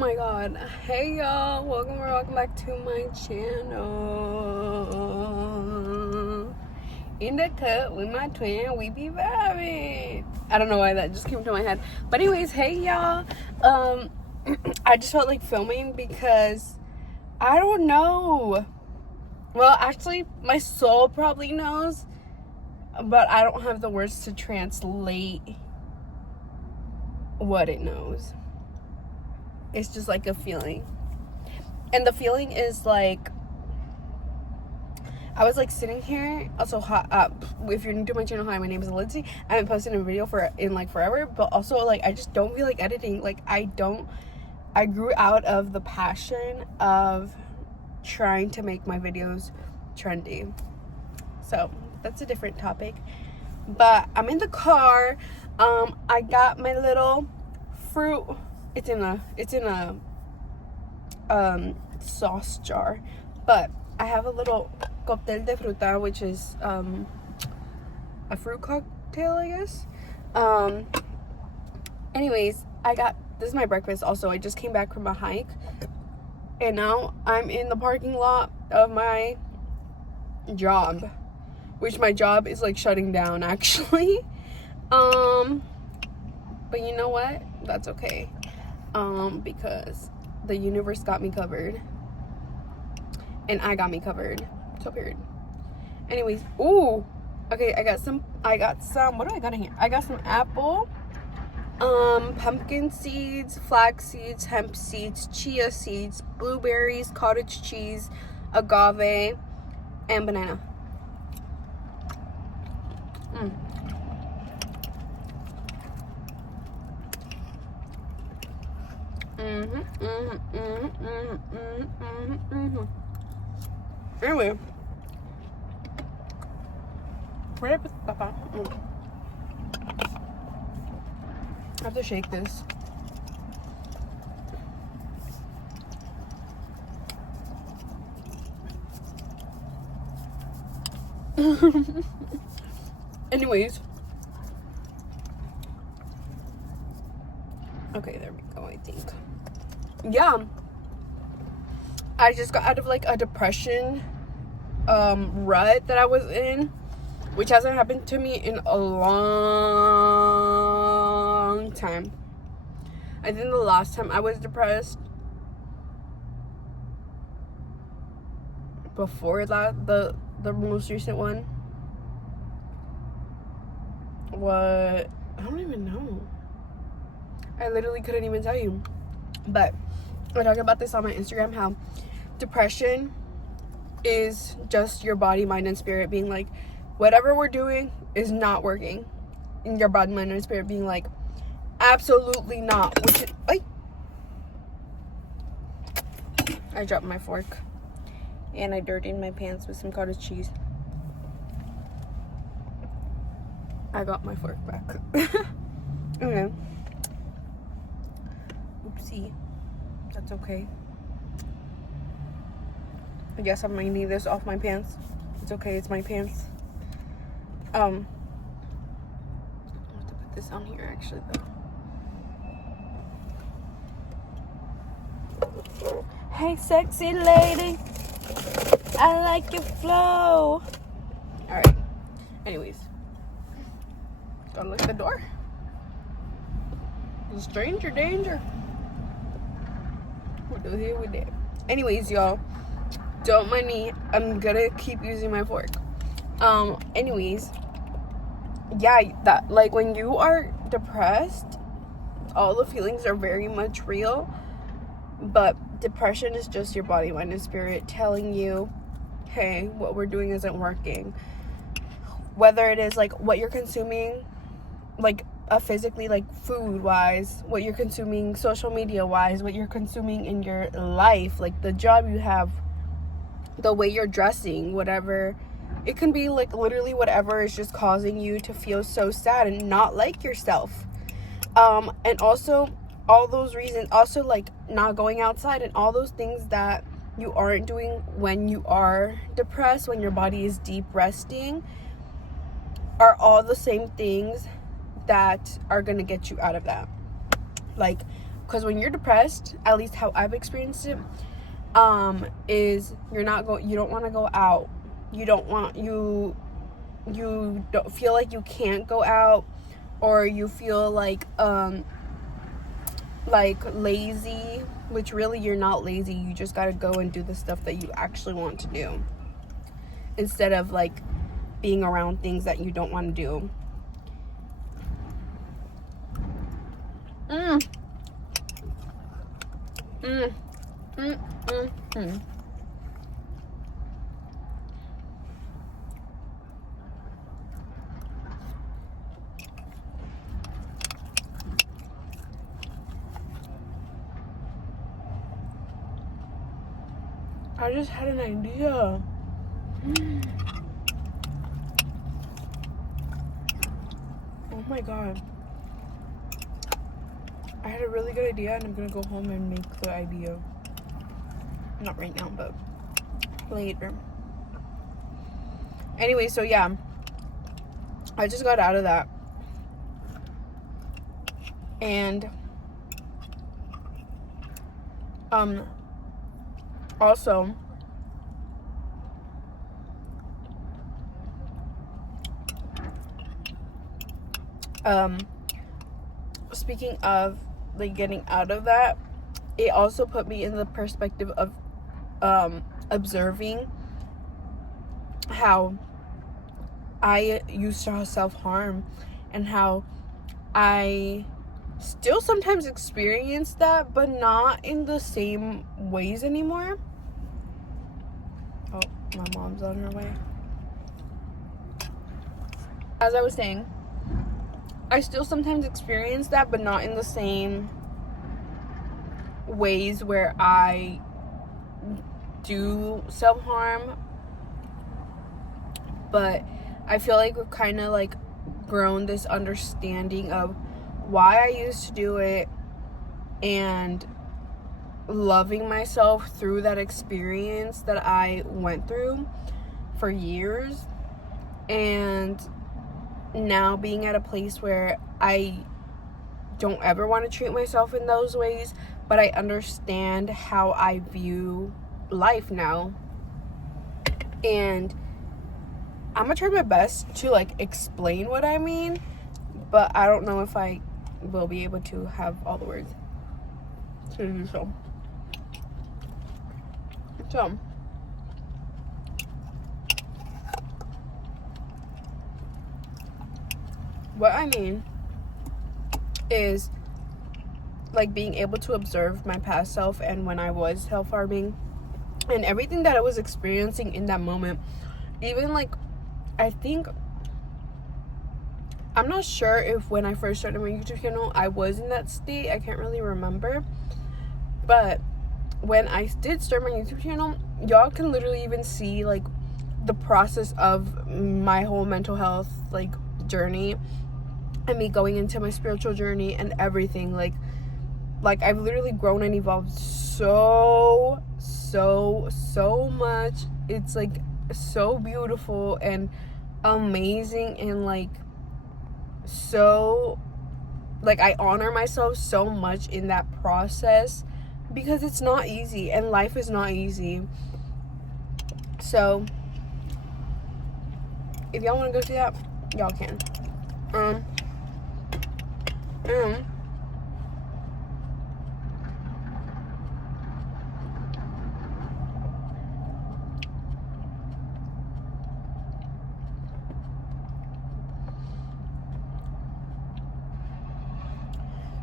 Oh my god. Hey y'all, welcome back to my channel. In the cut with my twin, we be vibing. I don't know why that just came to my head. But anyways, hey y'all. I just felt like filming because I don't know. Well, actually my soul probably knows, but I don't have the words to translate what it knows. It's just like a feeling. And the feeling is like, I was like sitting here. Also, if you're new to my channel, hi, my name is Lindsay. I haven't posted a video in like forever, but also like I just don't feel like editing. Like I grew out of the passion of trying to make my videos trendy. So that's a different topic. But I'm in the car. I got my little fruit. It's in a sauce jar, but I have a little cóctel de fruta, which is a fruit cocktail, I guess. Anyways, this is my breakfast. Also, I just came back from a hike, and now I'm in the parking lot of my job, which my job is like shutting down actually. But you know what? That's okay. Because the universe got me covered and I got me covered. So period. Anyways, ooh, okay, I got some, what do I got in here? I got some apple, pumpkin seeds, flax seeds, hemp seeds, chia seeds, blueberries, cottage cheese, agave, and banana. Anyway, where did I put the papa? I have to shake this. Anyways, okay, there we go. I think, yeah, I just got out of like a depression rut that I was in, which hasn't happened to me in a long time. I think the last time I was depressed before that, the most recent one, I don't even know. I literally couldn't even tell you. But I talked about this on my Instagram, how depression is just your body, mind, and spirit being like, whatever we're doing is not working. And your body, mind, and spirit being like, absolutely not. Which is, I dropped my fork. And I dirtied my pants with some cottage cheese. I got my fork back. Okay. Oopsie. That's okay. I guess I might need this off my pants. It's okay, it's my pants. I have to put this on here actually though. Hey sexy lady, I like your flow. Alright. Anyways. Gotta lock the door. Stranger danger. What the hell with that? Anyways, y'all, don't mind me. I'm gonna keep using my fork. Anyways, yeah, that like when you are depressed, all the feelings are very much real, but depression is just your body, mind, and spirit telling you, hey, what we're doing isn't working. Whether it is like what you're consuming, like physically, like food wise, what you're consuming social media wise, what you're consuming in your life, like the job you have, the way you're dressing, whatever. It can be like literally whatever is just causing you to feel so sad and not like yourself. And also all those reasons, also like not going outside and all those things that you aren't doing when you are depressed, when your body is deep resting, are all the same things that are gonna get you out of that. Like because when you're depressed, at least how I've experienced it, is you don't want to go out. You don't feel like you can't go out, or you feel like lazy, which really you're not lazy. You just got to go and do the stuff that you actually want to do, instead of like being around things that you don't want to do. I just had an idea. Oh my god. I had a really good idea, and I'm gonna go home and make the idea. Not right now, but later. Anyway, so yeah. I just got out of that. And also speaking of like getting out of that, it also put me in the perspective of observing how I used to self-harm, and how I still sometimes experience that, but not in the same ways anymore. Oh, my mom's on her way. As I was saying, I still sometimes experience that, but not in the same ways where I do self-harm. But I feel like we've kind of like grown this understanding of why I used to do it, and loving myself through that experience that I went through for years, and now being at a place where I don't ever want to treat myself in those ways, but I understand how I view life now. And I'm gonna try my best to like explain what I mean, but I don't know if I will be able to have all the words to do so. So what I mean is like being able to observe my past self, and when I was self-harming, and everything that I was experiencing in that moment. Even like, I think, I'm not sure if when I first started my YouTube channel I was in that state. I can't really remember. But when I did start my YouTube channel, y'all can literally even see like the process of my whole mental health like journey, and me going into my spiritual journey and everything. Like I've literally grown and evolved so much. It's like so beautiful and amazing, and like so like I honor myself so much in that process, because it's not easy, and life is not easy. So if y'all want to go see that, y'all can.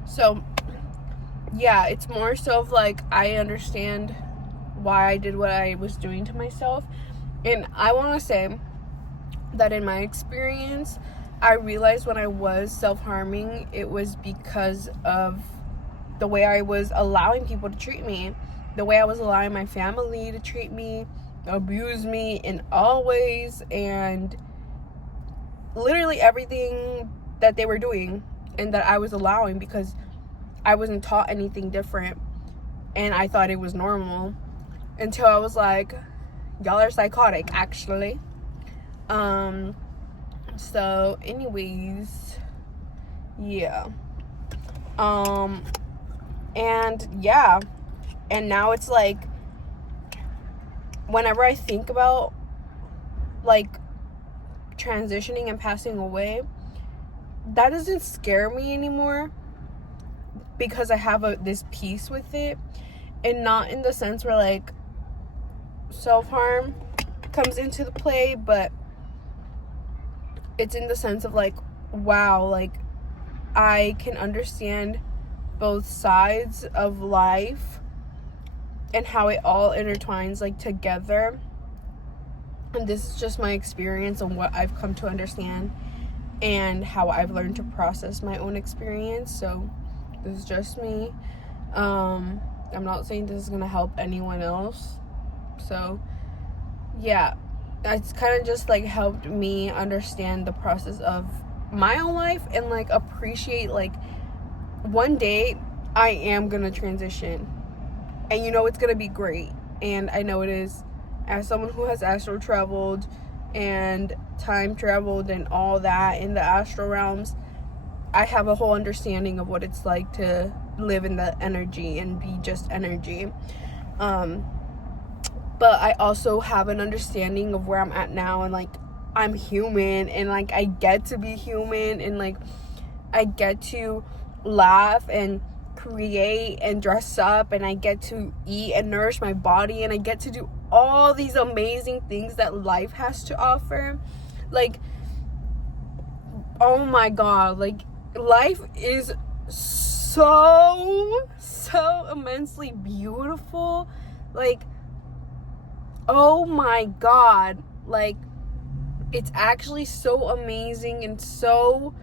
So yeah, it's more so of like, I understand why I did what I was doing to myself. And I want to say that in my experience, I realized when I was self-harming, it was because of the way I was allowing people to treat me, the way I was allowing my family to treat me, abuse me in all ways, and literally everything that they were doing and that I was allowing, because I wasn't taught anything different, and I thought it was normal until I was like, y'all are psychotic, actually. So anyways, yeah. And yeah, and now it's like, whenever I think about like transitioning and passing away, that doesn't scare me anymore, because I have this peace with it. And not in the sense where like self-harm comes into the play, but it's in the sense of like, wow, like I can understand both sides of life and how it all intertwines like together. And this is just my experience and what I've come to understand and how I've learned to process my own experience. So this is just me. I'm not saying this is gonna help anyone else. So yeah, it's kind of just like helped me understand the process of my own life and like appreciate like one day I am gonna transition, and you know it's gonna be great. And I know it is. As someone who has astral traveled and time traveled and all that in the astral realms, I have a whole understanding of what it's like to live in the energy and be just energy. But I also have an understanding of where I'm at now, and like I'm human, and like I get to be human, and like I get to laugh and create and dress up, and I get to eat and nourish my body, and I get to do all these amazing things that life has to offer. Like, oh my god, like life is so immensely beautiful. Like, oh my god, like it's actually so amazing and so,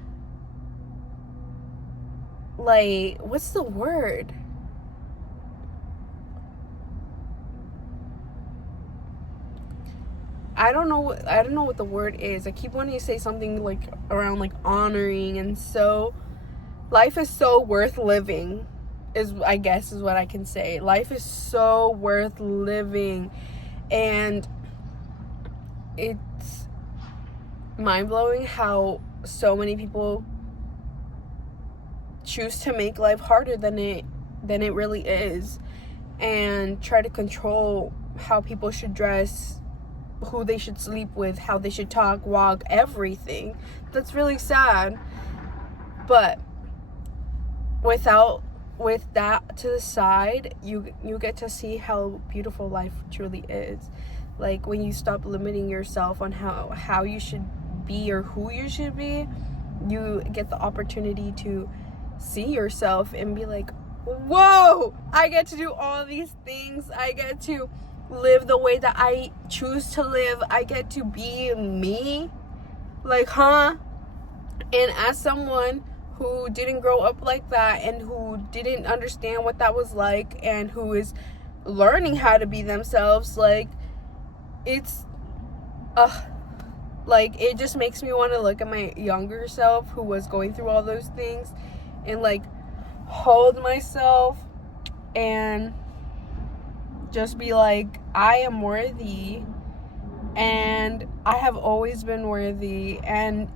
like, what's the word? I don't know what the word is. I keep wanting to say something like around like honoring, and so life is so worth living, is I guess is what I can say. Life is so worth living, and it's mind-blowing how so many people choose to make life harder than it really is, and try to control how people should dress, who they should sleep with, how they should talk, walk, everything. That's really sad. But with that to the side, you get to see how beautiful life truly is. Like, when you stop limiting yourself on how you should be or who you should be, you get the opportunity to see yourself and be like, whoa, I get to do all these things. I get to live the way that I choose to live. I get to be me. Like, huh? And as someone who didn't grow up like that, and who didn't understand what that was like, and who is learning how to be themselves, like, it's like, it just makes me want to look at my younger self who was going through all those things and like hold myself and just be like, I am worthy, and I have always been worthy, and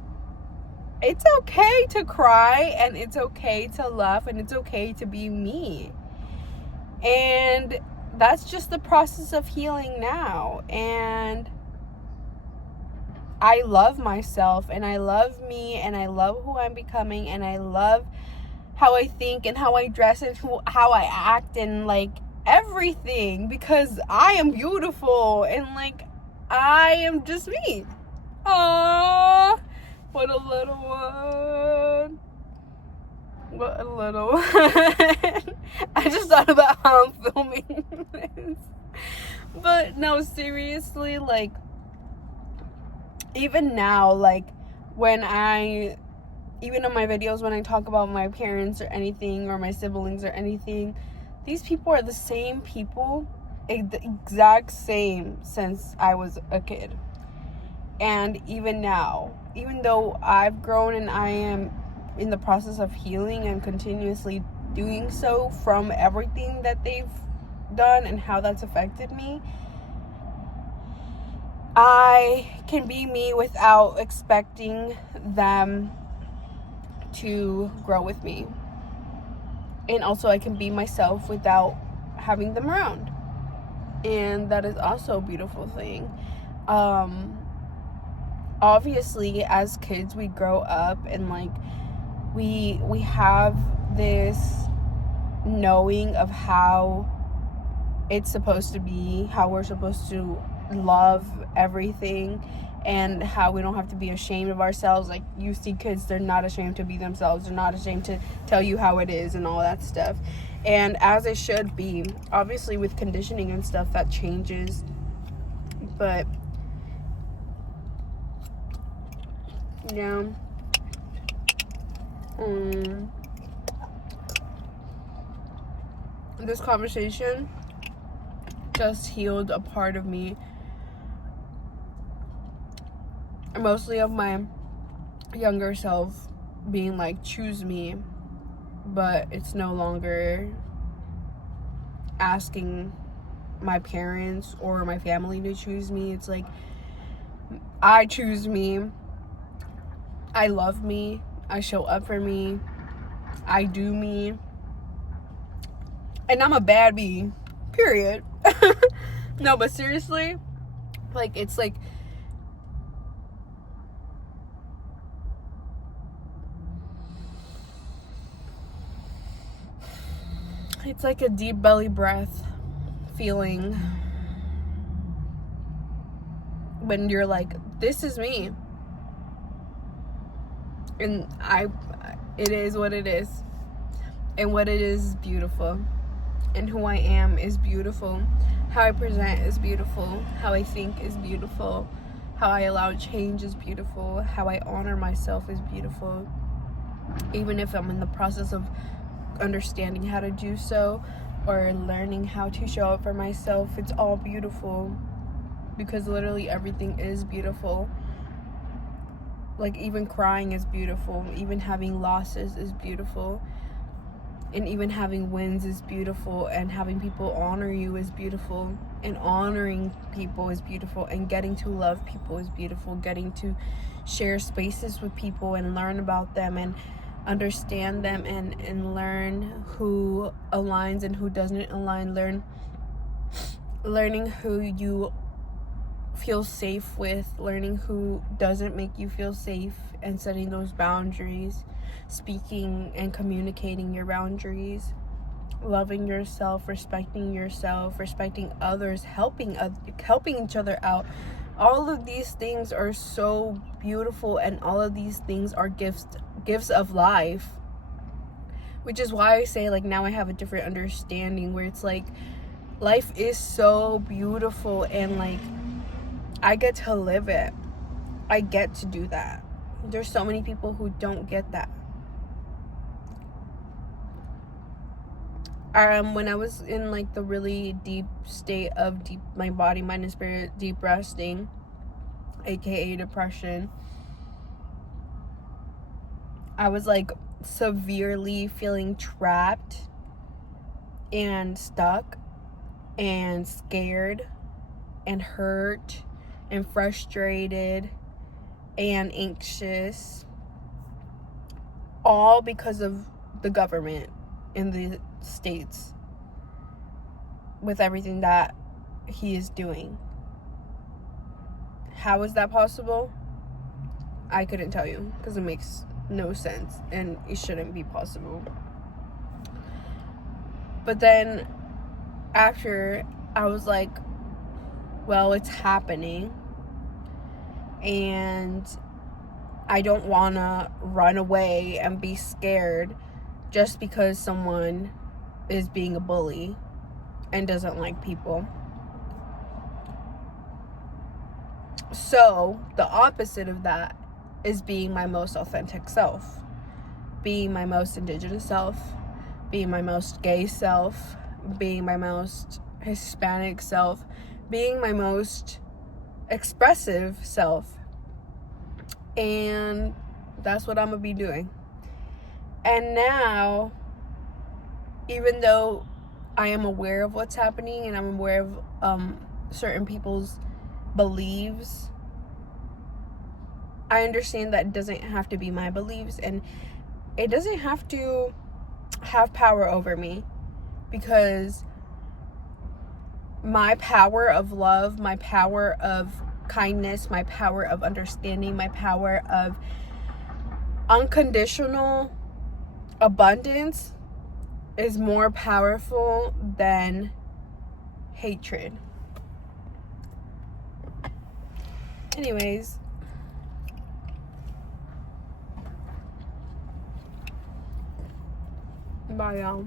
it's okay to cry, and it's okay to laugh, and it's okay to be me. And that's just the process of healing now. And I love myself, and I love me, and I love who I'm becoming, and I love how I think and how I dress and how I act and like everything, because I am beautiful, and like I am just me. Aww, what a little one. What a little one. I just thought about how I'm filming this. But no, seriously, like, even now, like, even in my videos, when I talk about my parents or anything, or my siblings or anything, these people are the same people, the exact same, since I was a kid. And even now, even though I've grown and I am in the process of healing and continuously doing so from everything that they've done and how that's affected me, I can be me without expecting them to grow with me. And also I can be myself without having them around. And that is also a beautiful thing. Obviously, as kids, we grow up and like we have this knowing of how it's supposed to be, how we're supposed to love everything, and how we don't have to be ashamed of ourselves. Like, you see kids, they're not ashamed to be themselves, they're not ashamed to tell you how it is and all that stuff, and as it should be. Obviously with conditioning and stuff, that changes, but yeah. This conversation just healed a part of me, mostly of my younger self being like, choose me, but it's no longer asking my parents or my family to choose me. It's like, I choose me, I love me, I show up for me, I do me, and I'm a bad bee, period. No, but seriously, like, it's like, it's like a deep belly breath feeling when you're like, this is me, and it is what it is, and what it is beautiful, and who I am is beautiful, how I present is beautiful, how I think is beautiful, how I allow change is beautiful, how I honor myself is beautiful, even if I'm in the process of understanding how to do so or learning how to show up for myself. It's all beautiful, because literally everything is beautiful. Like, even crying is beautiful, even having losses is beautiful, and even having wins is beautiful, and having people honor you is beautiful, and honoring people is beautiful, and getting to love people is beautiful, getting to share spaces with people and learn about them and understand them, and learn who aligns and who doesn't align, learning who you feel safe with, learning who doesn't make you feel safe, and setting those boundaries, speaking and communicating your boundaries, loving yourself, respecting others, helping each other out. All of these things are so beautiful, and all of these things are gifts of life, which is why I say, like, now I have a different understanding, where it's like, life is so beautiful, and like, I get to live it. I get to do that. There's so many people who don't get that. When I was in like the really deep state of my body, mind, and spirit deep resting, aka depression, I was like severely feeling trapped and stuck and scared and hurt and frustrated and anxious, all because of the government in the states, with everything that he is doing. How is that possible? I couldn't tell you, because it makes no sense, and it shouldn't be possible. But then after, I was like, well, it's happening, and I don't want to run away and be scared just because someone is being a bully and doesn't like people. So the opposite of that is being my most authentic self, being my most indigenous self, being my most gay self, being my most Hispanic self, being my most expressive self. And that's what I'm gonna be doing. And now, even though I am aware of what's happening, and I'm aware of certain people's beliefs, I understand that it doesn't have to be my beliefs, and it doesn't have to have power over me, because my power of love, my power of kindness, my power of understanding, my power of unconditional abundance is more powerful than hatred. Anyways, bye y'all.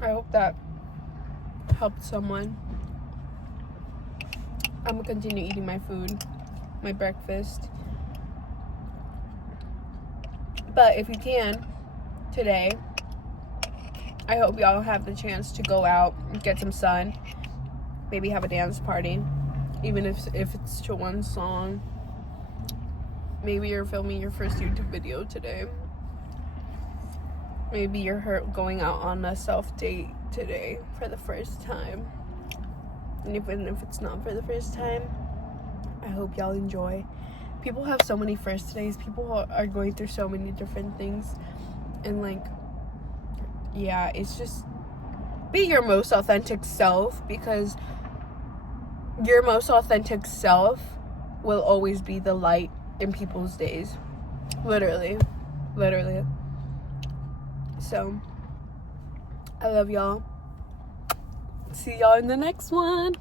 I hope that helped someone. I'm gonna continue eating my food, my breakfast. But if you can, today, I hope y'all have the chance to go out and get some sun. Maybe have a dance party, even if it's to one song. Maybe you're filming your first YouTube video today. Maybe you're going out on a self-date today for the first time. And even if it's not for the first time, I hope y'all enjoy. People have so many first days. People are going through so many different things. And like, yeah, it's just be your most authentic self, because your most authentic self will always be the light in people's days. Literally. So, I love y'all. See y'all in the next one.